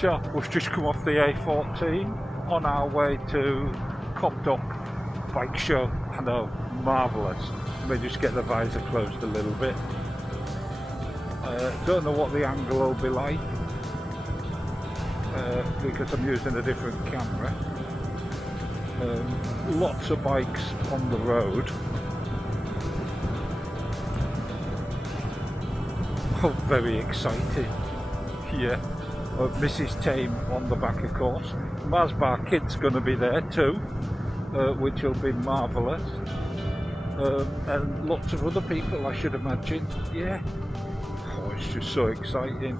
So we've just come off the A14 on our way to Copdock bike show. I know, marvellous. Let me just get the visor closed a little bit. Don't know what the angle will be like because I'm using a different camera. Lots of bikes on the road. Oh, very exciting. Yeah. Mrs. Tame on the back, of course. Masbar Kid's going to be there too, which will be marvellous. And lots of other people, I should imagine. Yeah. Oh, it's just so exciting.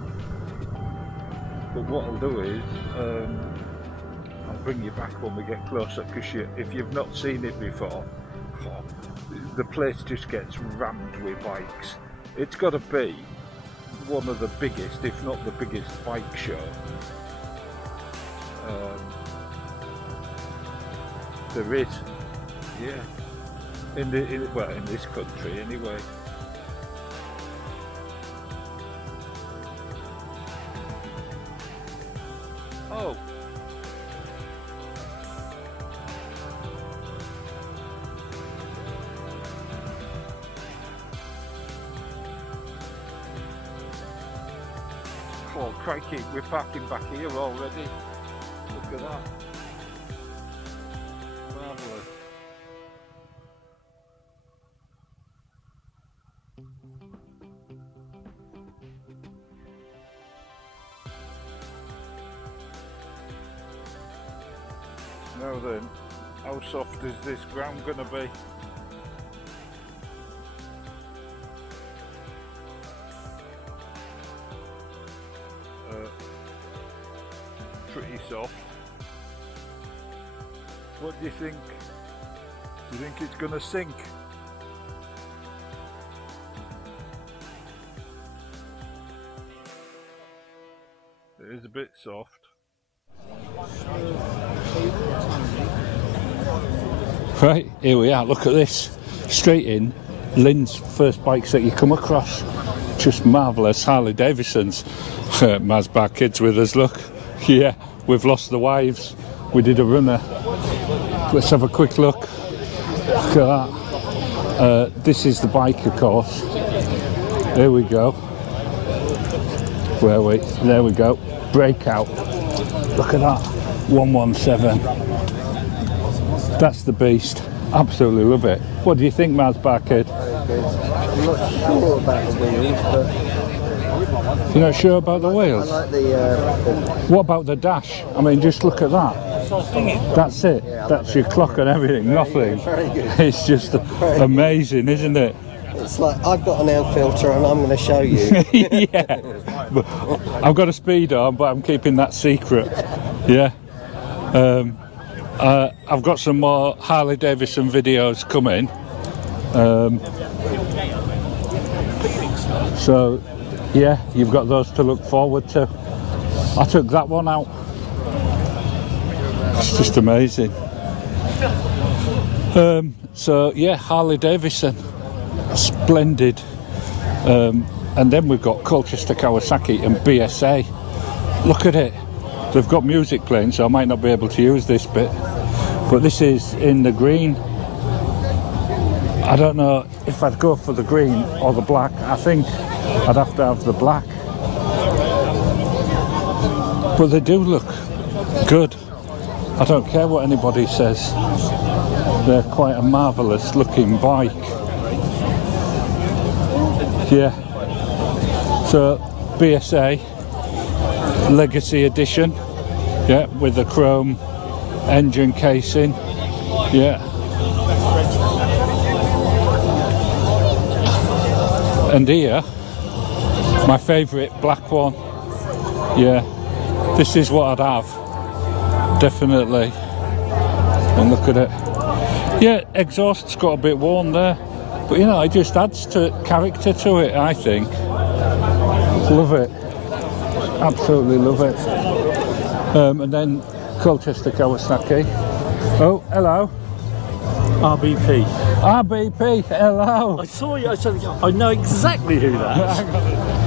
But what I'll do is, I'll bring you back when we get closer, because if you've not seen it before, the place just gets rammed with bikes. It's got to be one of the biggest, if not the biggest, bike show there is. Yeah, in this country anyway. Oh. Oh crikey, we're parking back here already. Look at that. Marvellous. Now then, how soft is this ground gonna be? Pretty soft. What do you think? Do you think it's gonna sink? It is a bit soft. Right, here we are, look at this. Straight in, Lynn's first bikes that you come across. Just marvellous, Harley Davidsons. Masbar Kid's with us, look. Yeah, we've lost the wives. We did a runner. Let's have a quick look. Look at that. This is the bike, of course. There we go. Where are we? There we go. Breakout. Look at that. 117. That's the beast. Absolutely love it. What do you think, Masbar Kid? I'm not sure about the wheels, but... You're not sure about the wheels? I like the... What about the dash? I mean, just look at that. That's it. Yeah, that's your clock and everything. Nothing. Very good. It's just amazing, isn't it? It's like, I've got an air filter and I'm going to show you. Yeah. But I've got a speed arm, but I'm keeping that secret. Yeah. I've got some more Harley Davidson videos coming. So, yeah, you've got those to look forward to. I took that one out. It's just amazing. So, yeah, Harley Davidson. Splendid. And then we've got Colchester Kawasaki and BSA. Look at it. They've got music playing, so I might not be able to use this bit. But this is in the green. I don't know if I'd go for the green or the black. I think I'd have to have the black. But they do look good. I don't care what anybody says. They're quite a marvellous looking bike. Yeah. So BSA Legacy Edition. Yeah, with the chrome engine casing. Yeah. And here, my favourite black one. Yeah, this is what I'd have, definitely. And look at it. Yeah, exhaust's got a bit worn there, but you know, it just adds to character to it, I think. Love it, absolutely love it. And then Colchester Kawasaki. Oh, hello. RBP. RBP, hello. I saw you. I know exactly who that is.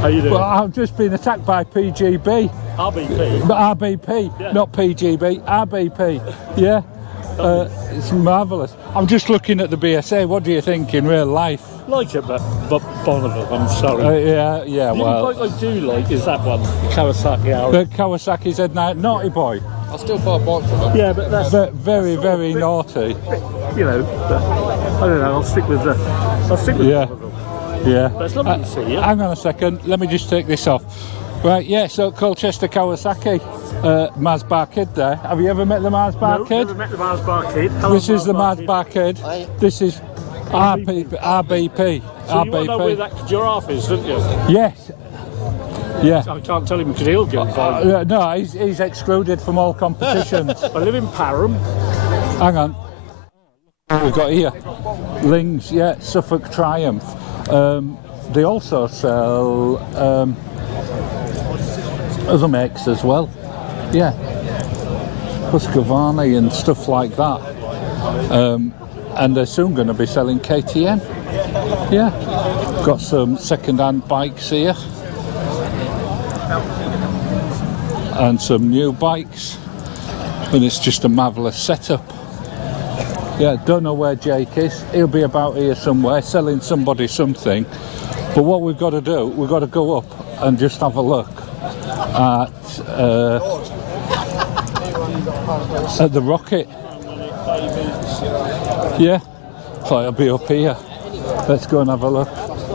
How you doing? Well, I've just been attacked by PGB. RBP. RBP, Yeah. not PGB, RBP, yeah. It's marvellous. I'm just looking at the BSA, what do you think in real life? Like it, but Bonneville, I'm sorry. Yeah, The well, only bike I do like is that one, the Kawasaki Arrow. the Kawasaki Z9, naughty boy. I'll still buy a bike from them. Yeah, but that's, Very, very naughty. you know, but, I don't know, I'll stick with Yeah. Bonneville. Yeah. But it's lovely to see you. Hang on a second, let me just take this off. Right, yeah, so Colchester Kawasaki, Mars Bar Kid there. Have you ever met the Mars Bar No, Kid? never met the Mars Bar Kid. Hello, This is the Mars Kid. Bar Kid. Aye. This is RBP. So you want to know where that giraffe is, don't you? Yes. Yeah. I can't tell him because he'll get involved. No, he's excluded from all competitions. I live in Parham. Hang on. We've got here. Lings, yeah, Suffolk Triumph. They also sell other makes as well. Yeah. Husqvarna and stuff like that. And they're soon going to be selling KTM. Yeah. Got some second-hand bikes here. And some new bikes. And it's just a marvellous setup. Yeah, don't know where Jake is. He'll be about here somewhere, selling somebody something. But what we've got to do, we've got to go up and just have a look at the Rocket. Yeah, so it'll be up here. Let's go and have a look.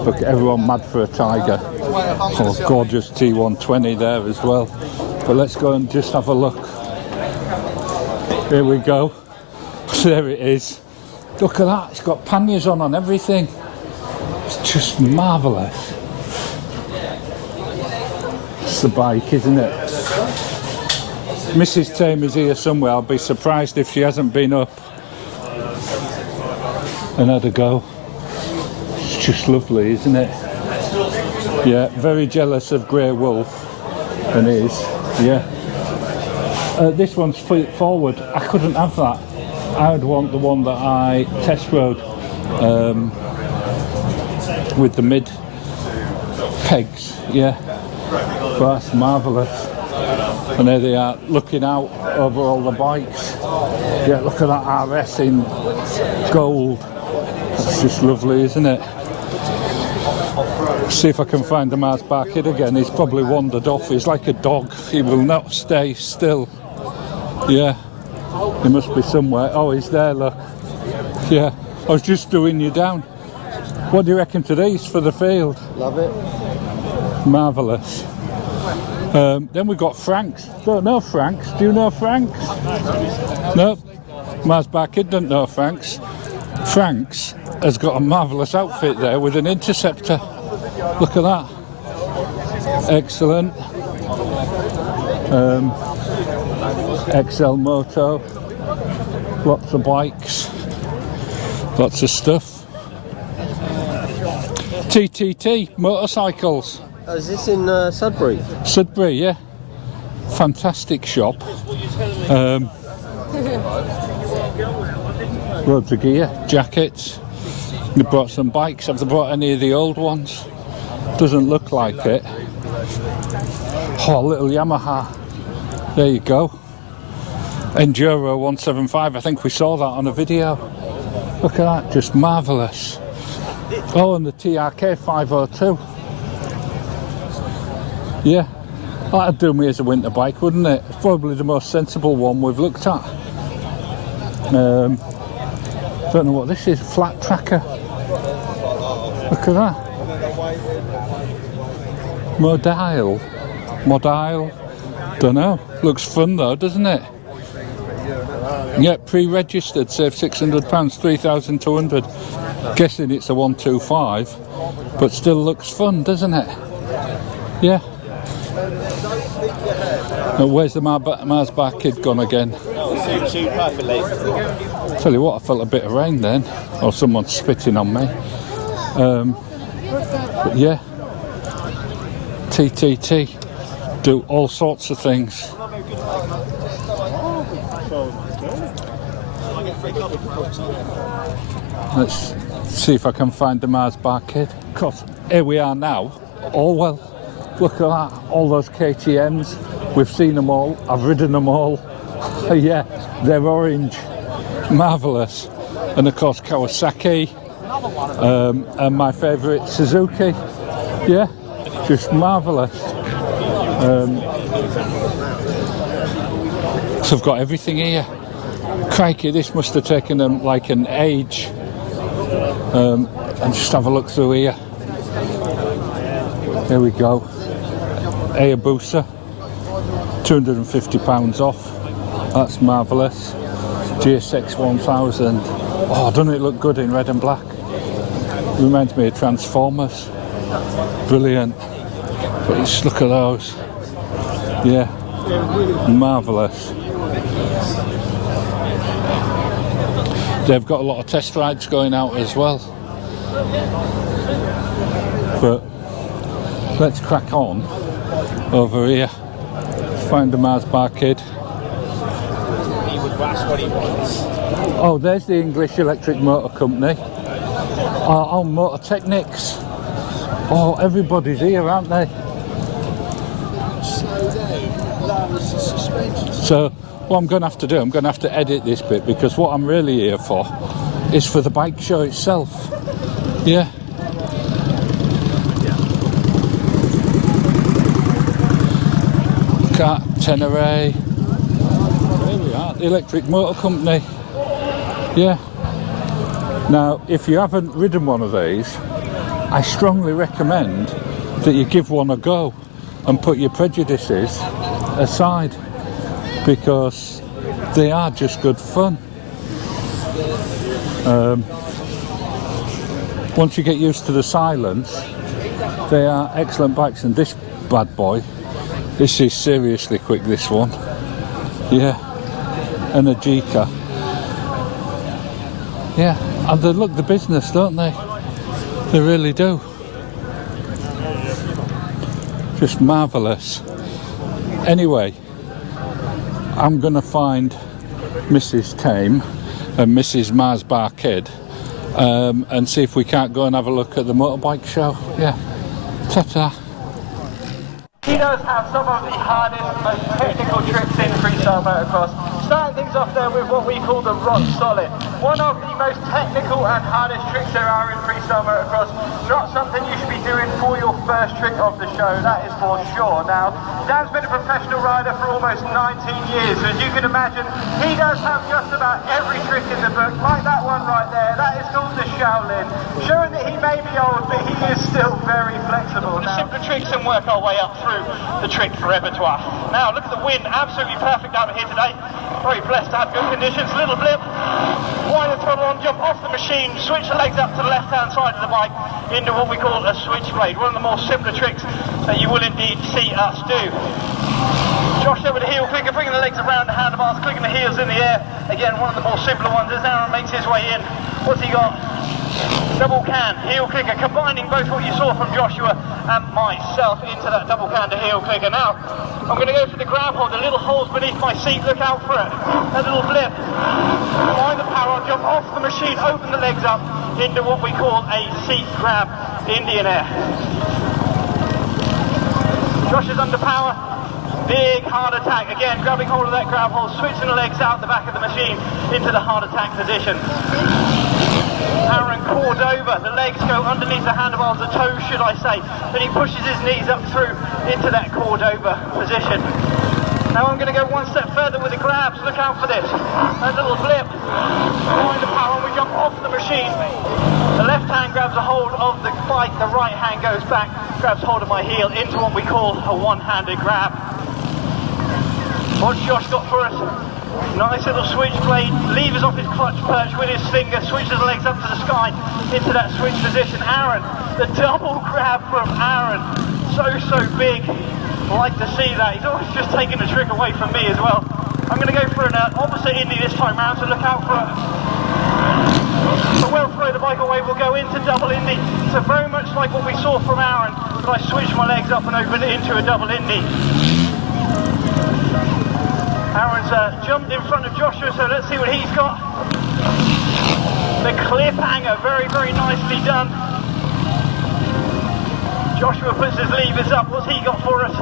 Look, everyone mad for a Tiger. Oh, gorgeous T120 there as well. But let's go and just have a look. Here we go. There it is. Look at that, it's got panniers on everything. It's just marvellous. It's the bike, isn't it? Mrs. Tame is here somewhere. I'll be surprised if she hasn't been up and had a go. It's just lovely, isn't it? Yeah, very jealous of Grey Wolf and is, yeah. This one's feet forward. I couldn't have that. I'd want the one that I test rode with the mid pegs, yeah. But that's marvellous. And there they are, looking out over all the bikes. Yeah, look at that RS in gold. It's just lovely, isn't it? See if I can find the Mars Bar Kid again. He's probably wandered off. He's like a dog. He will not stay still. Yeah. He must be somewhere. Oh, he's there, look. Yeah. I was just doing you down. What do you reckon to these for the field? Love it. Marvellous. Then we've got Franks. Don't know Franks. Do you know Franks? No. Mars Bar Kid doesn't know Franks. Franks has got a marvellous outfit there with an Interceptor. Look at that. Excellent. XL Moto. Lots of bikes. Lots of stuff. TTT Motorcycles. Oh, is this in Sudbury? Sudbury, yeah. Fantastic shop. Loads of gear, jackets. They brought some bikes. Have they brought any of the old ones? Doesn't look like it. Oh, little Yamaha. There you go. Enduro 175. I think we saw that on a video. Look at that, just marvellous. Oh, and the TRK 502. Yeah, that'd do me as a winter bike, wouldn't it? It's probably the most sensible one we've looked at. Don't know what this is, flat tracker. Look at that. Modile. Don't know. Looks fun though, doesn't it? Yeah, pre-registered, save £600, 3,200. Guessing it's a 125, but still looks fun, doesn't it? Yeah. Now, where's the Mars Bar Kid gone again? Tell you what, I felt a bit of rain then, or someone spitting on me. But yeah, TTT do all sorts of things. Let's see if I can find the Mars Bar Kid. Of course, here we are now. Orwell. Look at that, all those KTMs, We've seen them all. I've ridden them all. Yeah, they're orange. Marvellous. And of course Kawasaki. And my favourite Suzuki. Yeah, just marvellous. So I've got everything here. Crikey, this must have taken them like an age. And just have a look through here. There we go. Hayabusa, £250 off. That's marvellous. GSX 1000. Oh, doesn't it look good in red and black? Reminds me of Transformers. Brilliant. But just look at those. Yeah, marvellous. They've got a lot of test rides going out as well. But let's crack on over here. Find the Mars Bar Kid. He would ask what he wants. Oh, there's the English Electric Motor Company. Oh, Motor Technics. Oh, everybody's here, aren't they? So what I'm going to have to do, I'm going to have to edit this bit, because what I'm really here for is for the bike show itself. Yeah. Cat, Tenere. There we are, the Electric Motor Company. Yeah. Now, if you haven't ridden one of these, I strongly recommend that you give one a go and put your prejudices aside, because they are just good fun. Once you get used to the silence, they are excellent bikes. And this bad boy, this is seriously quick, this one. Yeah, and a Jika. Yeah, and they look the business, don't they? They really do. Just marvellous. Anyway, I'm going to find Mrs. Tame and Mrs. Mars Bar Kid and see if we can't go and have a look at the motorbike show. Yeah, ta-ta. He does have some of the hardest, most technical tricks in freestyle motocross. Starting things off there with what we call the rock solid. One of the most technical and hardest tricks there are in freestyle motocross. Not something you should be doing for your first trick of the show, that is for sure. Now, Dan's been a professional rider for almost 19 years, so as you can imagine, he does have just about every trick in the book, like that one right there. That is called the Shaolin, showing that he may be old, but he is still very flexible. The simpler tricks and work our way up through the trick repertoire. Now, look at the wind, absolutely perfect over here today. Very blessed to have good conditions. Little blip, wind the throttle on, jump off the machine, switch the legs up to the left-hand side of the bike into what we call a switchblade. One of the more simpler tricks that you will indeed see us do. Josh over the heel clicker, bringing the legs around the handlebars, clicking the heels in the air. Again, one of the more simpler ones as Aaron makes his way in. What's he got? Double can, heel clicker, combining both what you saw from Joshua and myself into that double can to heel clicker. Now, I'm going to go for the grab hold, the little holes beneath my seat, look out for it. A little blip. Find the power, jump off the machine, open the legs up into what we call a seat grab Indian air. Josh is under power. Big hard attack, again grabbing hold of that grab hold, switching the legs out the back of the machine into the hard attack position. Aaron Cordova, the legs go underneath the handlebars, the toes should I say, then he pushes his knees up through into that Cordova position. Now I'm going to go one step further with the grabs, look out for this. A little blip, find the power, and we jump off the machine. The left hand grabs a hold of the bike, the right hand goes back, grabs hold of my heel into what we call a one-handed grab. What's Josh got for us? Nice little switchblade, levers off his clutch perch with his finger, switches the legs up to the sky into that switch position. Aaron, the double grab from Aaron, so big. I like to see that. He's always just taking the trick away from me as well. I'm going to go for an opposite Indy this time round, so look out for it. But we'll throw the bike away, we'll go into double Indy. So very much like what we saw from Aaron, but I switched my legs up and opened it into a double Indy. Aaron's jumped in front of Joshua, so let's see what he's got. The cliffhanger, very nicely done. Joshua puts his levers up, what's he got for us?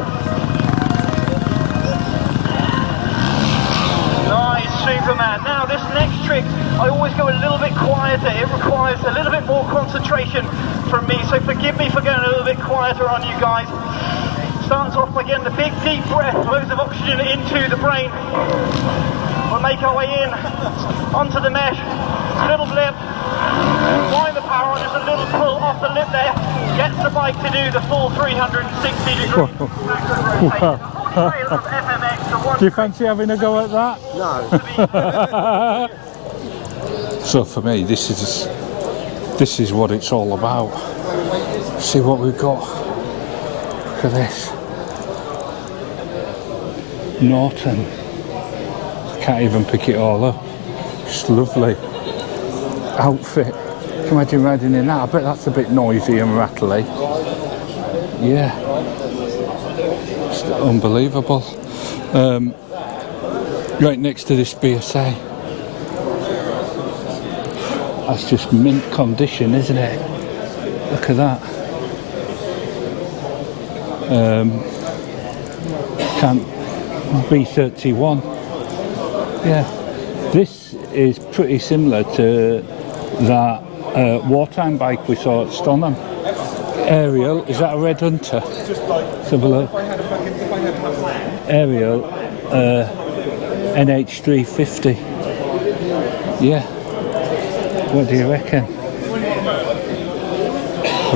Nice, Superman. Now this next trick, I always go a little bit quieter. It requires a little bit more concentration from me, so forgive me for going a little bit quieter on you guys. Starts off by getting a big deep breath, loads of oxygen into the brain. We'll make our way in onto the mesh. Little blip. Wind the power on, just a little pull off the lip there. Gets the bike to do the full 360 degree. Do you fancy having a go at that? No. So for me, this is what it's all about. See what we've got. Look at this. Norton. Can't even pick it all up. Just lovely outfit. Can you imagine riding in that? I bet that's a bit noisy and rattly. Yeah. Just unbelievable. Right next to this BSA. That's just mint condition, isn't it? Look at that. B31. Yeah, this is pretty similar to that wartime bike we saw at Stonham. Ariel, is that a Red Hunter? Let's have a look. Ariel, NH350. Yeah. What do you reckon?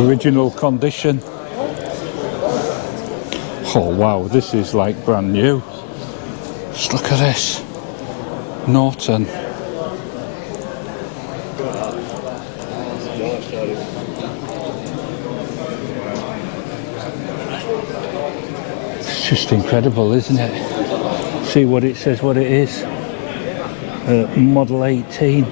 Original condition. Oh wow, this is like brand new. Just look at this. Norton. It's just incredible, isn't it? See what it says, what it is. Model 18.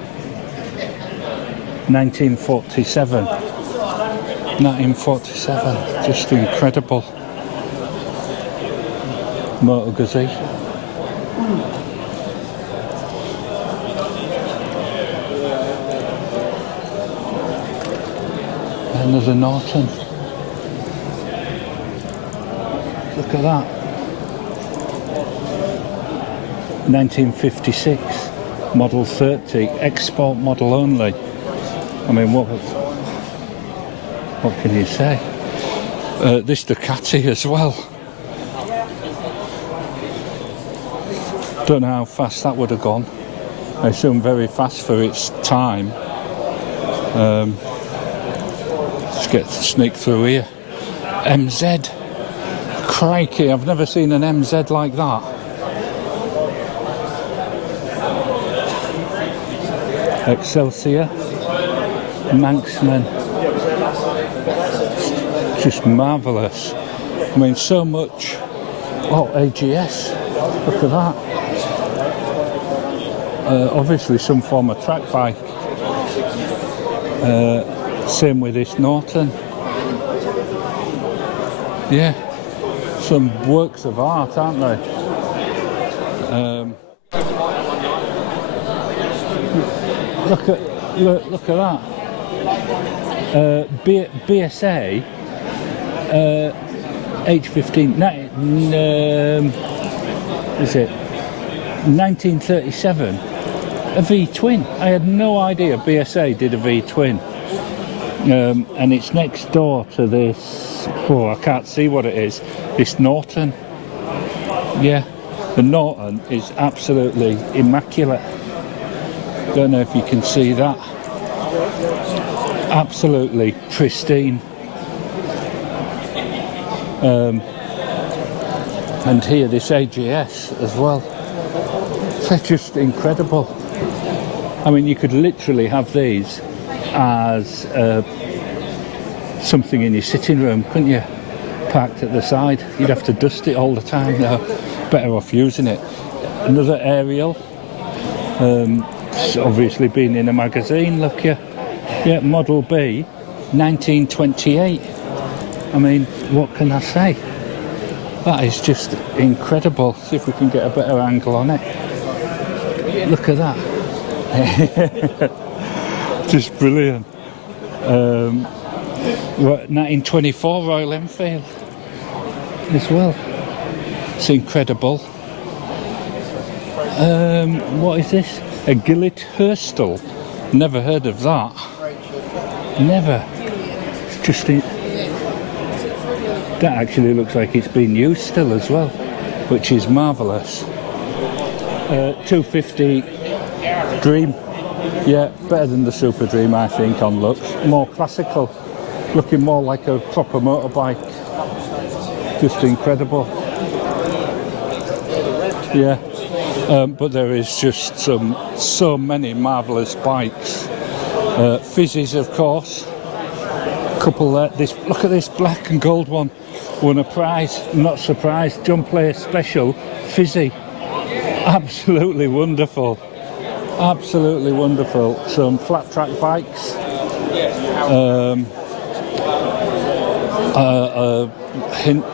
1947. 1947. Just incredible. Motor Gazette. Another Norton. Look at that. 1956. Model 30. Export model only. I mean, what can you say? This Ducati as well. Don't know how fast that would have gone. I assume very fast for its time. Let's get sneak through here. MZ. Crikey, I've never seen an MZ like that. Excelsior. Manxman. Just marvellous. I mean, so much. Oh, AGS. Look at that. Obviously some form of track bike. Same with this Norton. Yeah, some works of art, aren't they? Look at that. BSA H15. Is it 1937? A V-twin. I had no idea BSA did a V-twin. And it's next door to this. Oh, I can't see what it is. This Norton. Yeah, the Norton is absolutely immaculate. Don't know if you can see that. Absolutely pristine. And here this AGS as well. They're just incredible. I mean, you could literally have these as something in your sitting room, couldn't you? Parked at the side. You'd have to dust it all the time now. Better off using it. Another Ariel. It's obviously been in a magazine, look here. Yeah, Model B, 1928. I mean, what can I say? That is just incredible. See if we can get a better angle on it. Look at that. Just brilliant. 1924 Royal Enfield as well. It's incredible. What is this? A Gillet Hurstel. Never heard of that. Never. It's just that actually looks like it's been used still as well, which is marvellous. 250 Dream. Yeah, better than the Super Dream, I think, on looks. More classical, looking more like a proper motorbike. Just incredible. Yeah, but there is just so many marvellous bikes. Fizzies, of course. Couple there. Look at this black and gold one. Won a prize. I'm not surprised. John Player Special Fizzy. Absolutely wonderful. Absolutely wonderful. Some flat track bikes.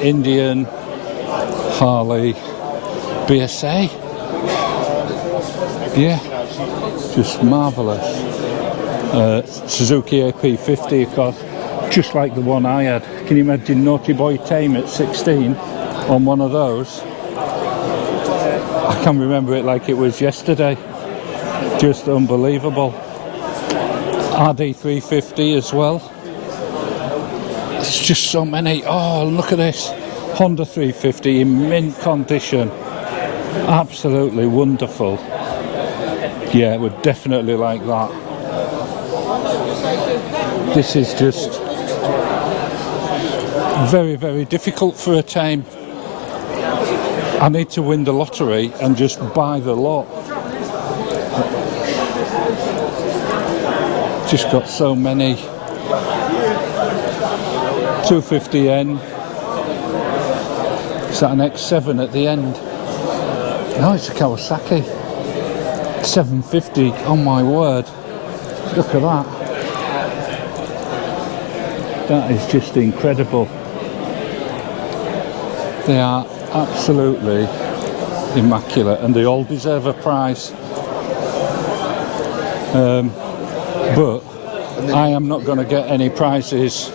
Indian, Harley, BSA. Yeah, just marvellous. Suzuki AP50, of course, just like the one I had. Can you imagine Naughty Boy Tame at 16 on one of those? I can remember it like it was yesterday. Just unbelievable. RD350 as well. It's just so many. Oh, look at this. Honda 350 in mint condition. Absolutely wonderful. Yeah, would definitely like that. This is just very, very difficult for a Tame. I need to win the lottery and just buy the lot. Just got so many. 250N. Is that an X7 at the end? No, it's a Kawasaki. 750. Oh my word. Look at that. That is just incredible. They are absolutely immaculate and they all deserve a prize. But I am not going to get any prizes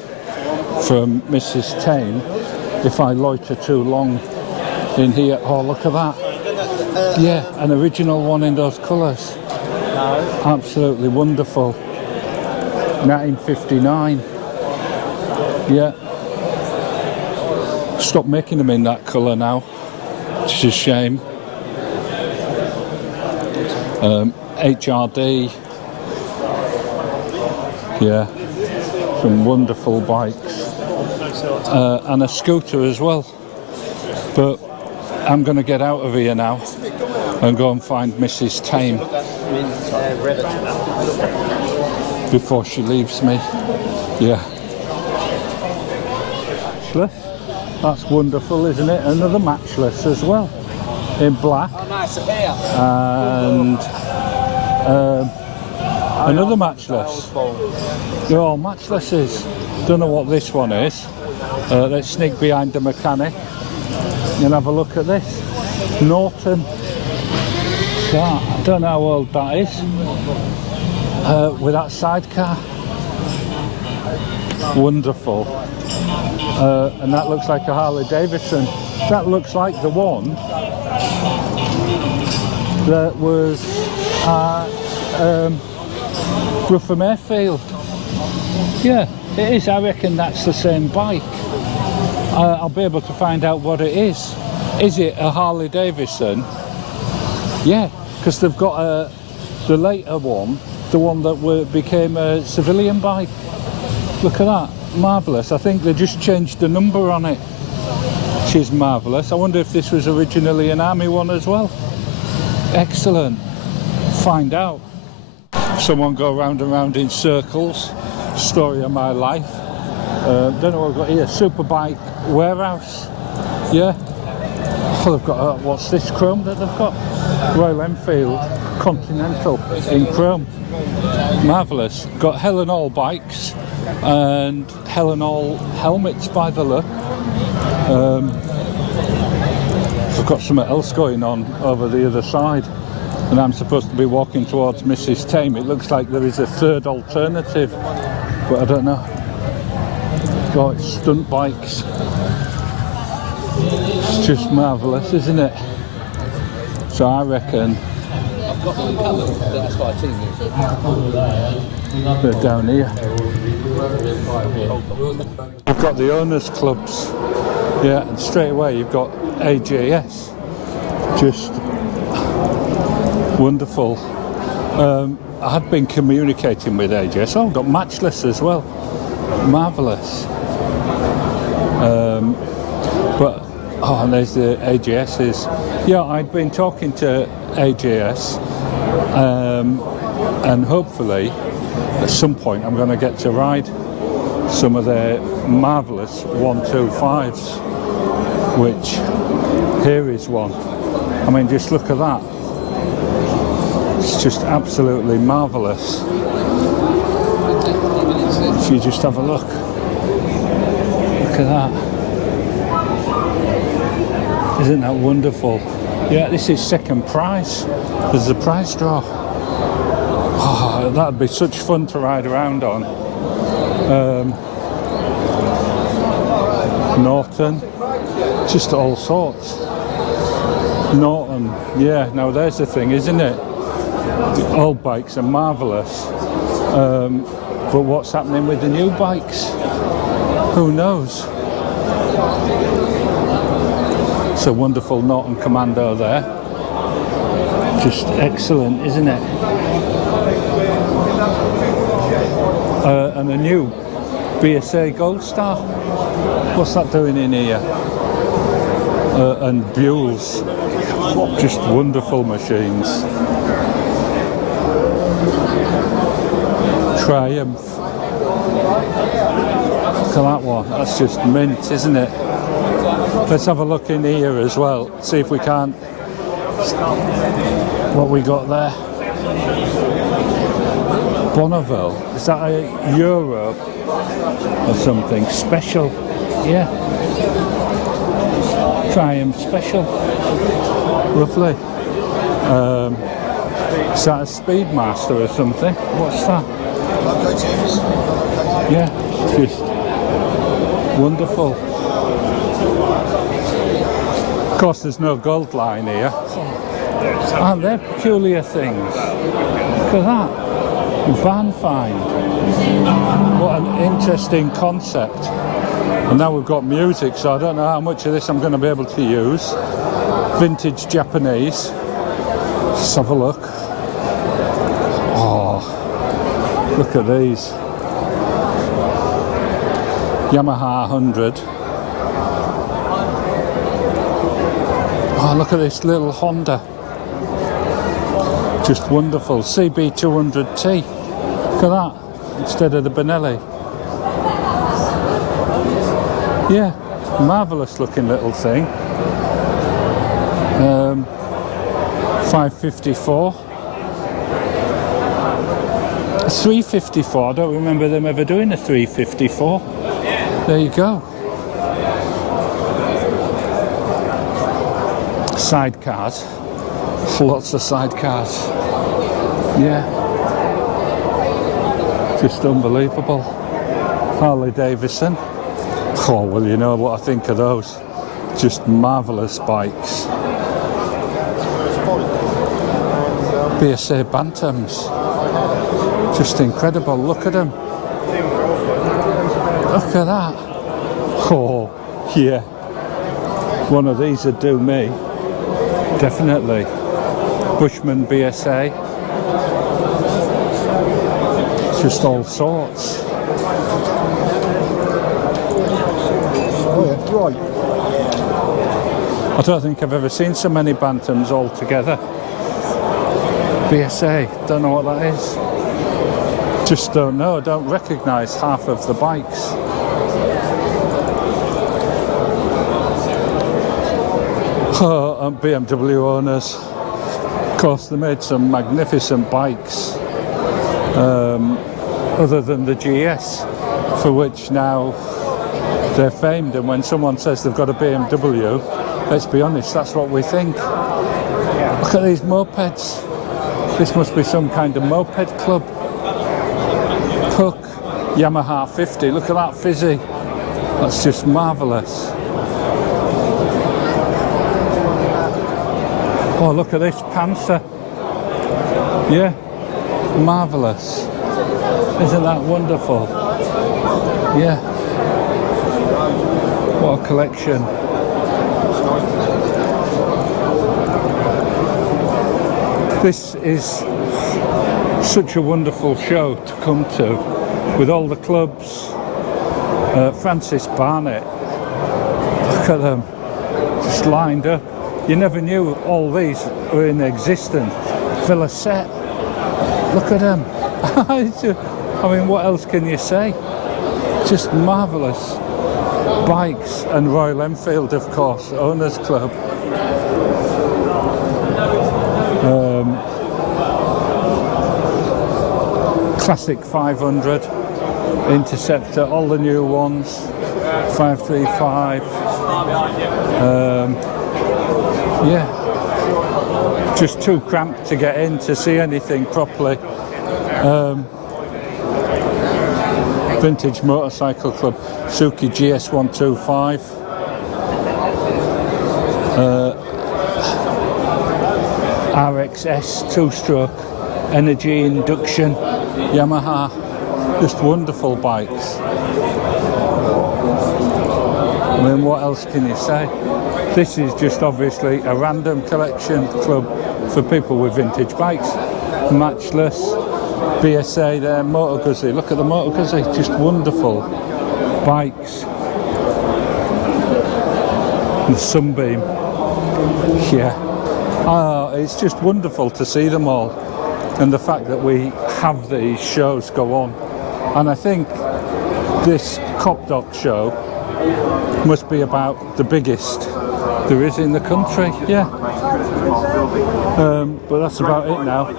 from Mrs. Tame if I loiter too long in here. Oh, look at that. Yeah, an original one in those colours. Absolutely wonderful. 1959. Yeah. Stop making them in that colour now. It's a shame. HRD. Yeah. Some wonderful bikes. And a scooter as well. But I'm going to get out of here now and go and find Mrs. Tame before she leaves me. Yeah. Matchless. That's wonderful, isn't it? Another matchless as well, in black. And another matchless. They're all matchlesses. Don't know what this one is. Let's sneak behind the mechanic and have a look at this. Norton. That, I don't know how old that is. With that sidecar. Wonderful. And that looks like a Harley Davidson. That looks like the one that was at Ruffham Airfield. Yeah, it is. I reckon that's the same bike. I'll be able to find out what it is. Is it a Harley Davidson? Yeah, because they've got the later one, the one that became a civilian bike. Look at that, marvellous. I think they just changed the number on it, which is marvellous. I wonder if this was originally an army one as well. Excellent. Find out. Someone go round and round in circles. Story of my life. Don't know what I've got here. Superbike warehouse. Yeah. Oh, they've got what's this chrome that they've got? Royal Enfield Continental in chrome. Marvellous. Got Hell and All bikes and Hell and All helmets by the look. I've got something else going on over the other side and I'm supposed to be walking towards Mrs. Tame. It looks like there is a third alternative, but I don't know. God, it's stunt bikes. It's just marvellous, isn't it? So I reckon they're down here. We've got the owners clubs, yeah, and straight away you've got AJS, just wonderful. I had been communicating with AJS. Oh, I've got Matchless as well, marvellous. But oh, and there's the AJS's. Yeah, I'd been talking to AJS, and hopefully at some point I'm going to get to ride some of their marvellous 125s, which here is one. I mean, just look at that. It's just absolutely marvellous. If you just have a look. Look at that. Isn't that wonderful? Yeah, this is second prize. There's a prize draw. Oh, that'd be such fun to ride around on. Norton, just all sorts. Norton, yeah, now there's the thing, isn't it? The old bikes are marvellous. But what's happening with the new bikes? Who knows? It's a wonderful Norton Commando there. Just excellent, isn't it? And a new BSA Gold Star. What's that doing in here? And Buells. Just wonderful machines. Triumph. Look at that one. That's just mint, isn't it? Let's have a look in here as well. See if we can't. What we got there? Bonneville. Is that a Euro or something? Special. Yeah. Triumph Special. Lovely. Is that a Speedmaster or something? What's that? Yeah, just wonderful. Of course, there's no gold line here. Aren't there peculiar things? Look at that. Van find. What an interesting concept. And now we've got music, so I don't know how much of this I'm going to be able to use. Vintage Japanese. Let's have a look. Oh, look at these. Yamaha 100. Oh, look at this little Honda. Just wonderful. CB200T. Look at that. Instead of the Benelli. Yeah, marvellous looking little thing. 554. 354. I don't remember them ever doing a 354. There you go. Sidecars. Lots of sidecars. Yeah. Just unbelievable. Harley Davidson. Oh, well, you know what I think of those. Just marvellous bikes. BSA Bantams. Just incredible. Look at them. Look at that. Oh, yeah. One of these would do me. Definitely. Bushman BSA. Just all sorts. Oh yeah, right. I don't think I've ever seen so many Bantams all together. BSA, don't know what that is. Just don't know, don't recognise half of the bikes. Oh, and BMW owners. Of course, they made some magnificent bikes. Other than the GS, for which now they're famed, and when someone says they've got a BMW, let's be honest, that's what we think. Look at these mopeds. This must be some kind of moped club. Puck, Yamaha 50, look at that fizzy. That's just marvellous. Oh, look at this Panther. Yeah, marvellous. Isn't that wonderful? Yeah. What a collection. This is such a wonderful show to come to, with all the clubs. Francis Barnett, look at them, just lined up. You never knew all these were in existence. Filosette, look at them. I mean, what else can you say? Just marvellous bikes. And Royal Enfield, of course, Owners Club. Classic 500, Interceptor, all the new ones, 535. Yeah, just too cramped to get in to see anything properly. Vintage Motorcycle Club, Suzuki GS125. RXS 2-stroke, energy induction, Yamaha, just wonderful bikes. I mean, what else can you say? This is just obviously a random collection club for people with vintage bikes. Matchless, BSA there, Motor Guzzi, look at the Motor Guzzi, just wonderful bikes. The Sunbeam, yeah. It's just wonderful to see them all, and the fact that we have these shows go on. And I think this Copdock show must be about the biggest there is in the country, yeah. But that's about it now.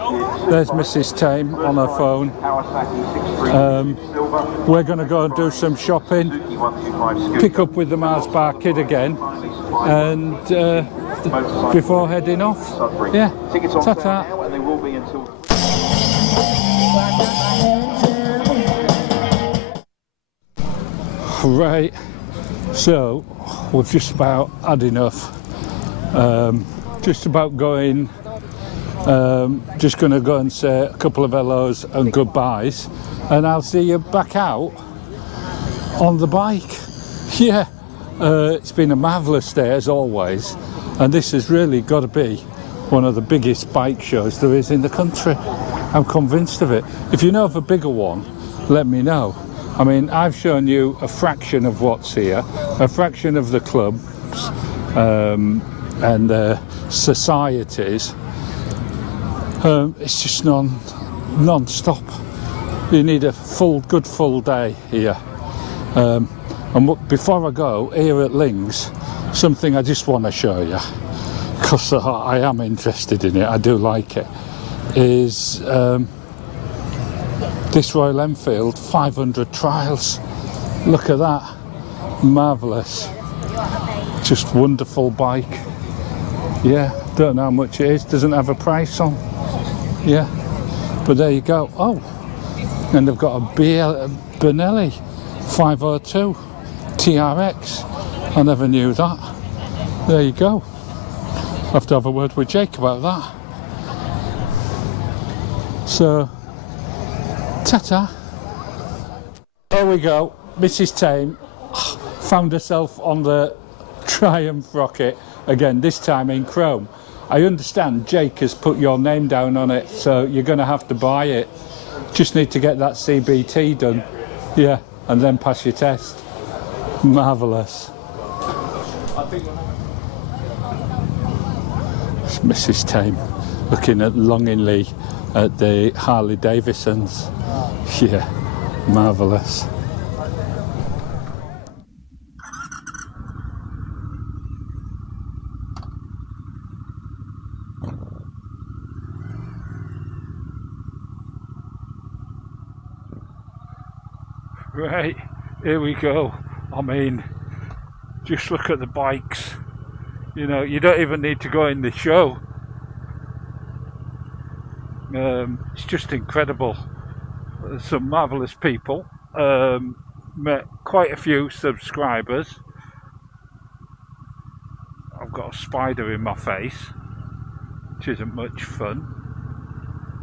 There's Mrs. Tame on her phone. We're going to go and do some shopping, pick up with the Mars Bar Kid again, and before heading off. Yeah, ta-ta. Right, so we've just about had enough. Just about going, just going to go and say a couple of hellos and goodbyes, and I'll see you back out on the bike. Yeah, it's been a marvellous day as always, and this has really got to be one of the biggest bike shows there is in the country. I'm convinced of it. If you know of a bigger one, let me know. I mean, I've shown you a fraction of what's here, a fraction of the clubs and the societies. It's just non-stop. You need a good full day here. And before I go, here at Lings, something I just want to show you, because I am interested in it, I do like it, is this Royal Enfield 500 trials. Look at that, marvellous, just wonderful bike. Yeah, don't know how much it is, doesn't have a price on. Yeah, but there you go. Oh, and they've got a Benelli 502 TRX. I never knew that. There you go. I'll have to have a word with Jake about that. So, ta-ta. There we go. Mrs. Tame found herself on the Triumph Rocket again, this time in chrome. I understand Jake has put your name down on it, so you're going to have to buy it. Just need to get that CBT done. Yeah, and then pass your test. Marvellous. It's Mrs. Tame looking at longingly at the Harley Davidsons. Yeah, marvellous. Right, here we go. I mean, just look at the bikes. You know, you don't even need to go in the show. It's just incredible. There's some marvellous people. Met quite a few subscribers. I've got a spider in my face. which isn't much fun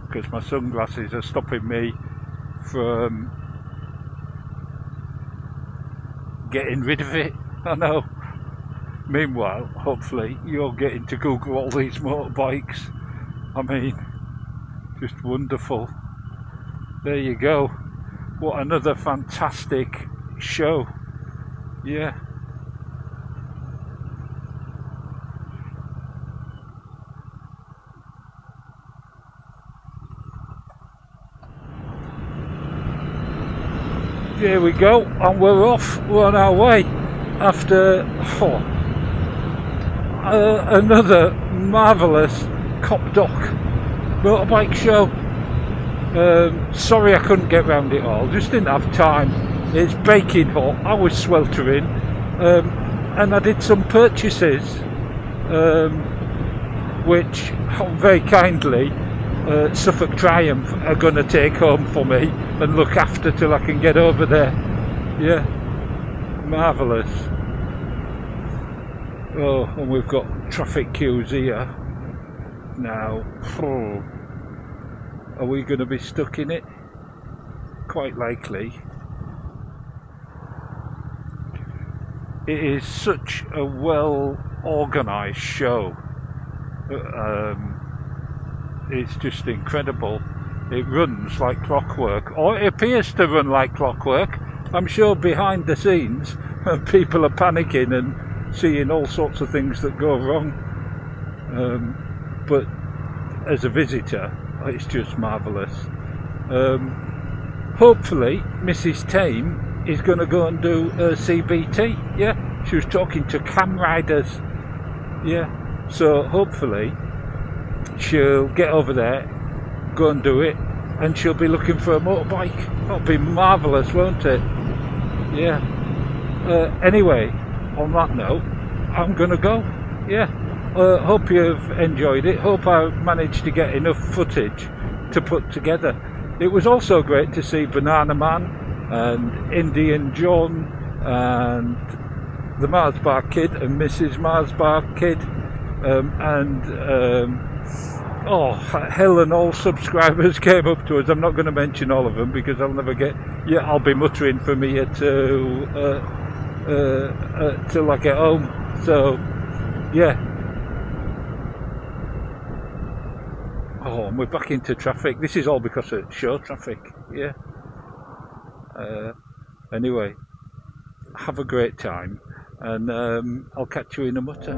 because my sunglasses are stopping me from getting rid of it. I know. Meanwhile, hopefully you're getting to Google all these motorbikes. I mean, just wonderful. There you go. What another fantastic show. Yeah. Here we go, and we're off. We're on our way after another marvellous Copdock motorbike show. Sorry I couldn't get round it all, just didn't have time. It's baking hot, I was sweltering, and I did some purchases which very kindly Suffolk Triumph are going to take home for me and look after till I can get over there. Yeah, marvellous. Oh, and we've got traffic queues here now. Are we going to be stuck in it? Quite likely. It is such a well organised show. It's just incredible. It runs like clockwork, or it appears to run like clockwork. I'm sure behind the scenes people are panicking and seeing all sorts of things that go wrong. But as a visitor, it's just marvellous. Hopefully Mrs. Tame is going to go and do a CBT. Yeah, she was talking to cam riders. Yeah, so hopefully she'll get over there, go and do it, and she'll be looking for a motorbike. That'll be marvellous, won't it? Yeah. Anyway, on that note, I'm gonna go. Yeah. Hope you've enjoyed it. Hope I managed to get enough footage to put together. It was also great to see Banana Man and Indian John and the Mars Bar Kid and Mrs. Mars Bar Kid hell and all subscribers came up to us. I'm not going to mention all of them because I'll never get. Yeah, I'll be muttering from here till I get home. So, yeah. Oh, and we're back into traffic. This is all because of show traffic. Yeah. Anyway, have a great time, and I'll catch you in a mutter.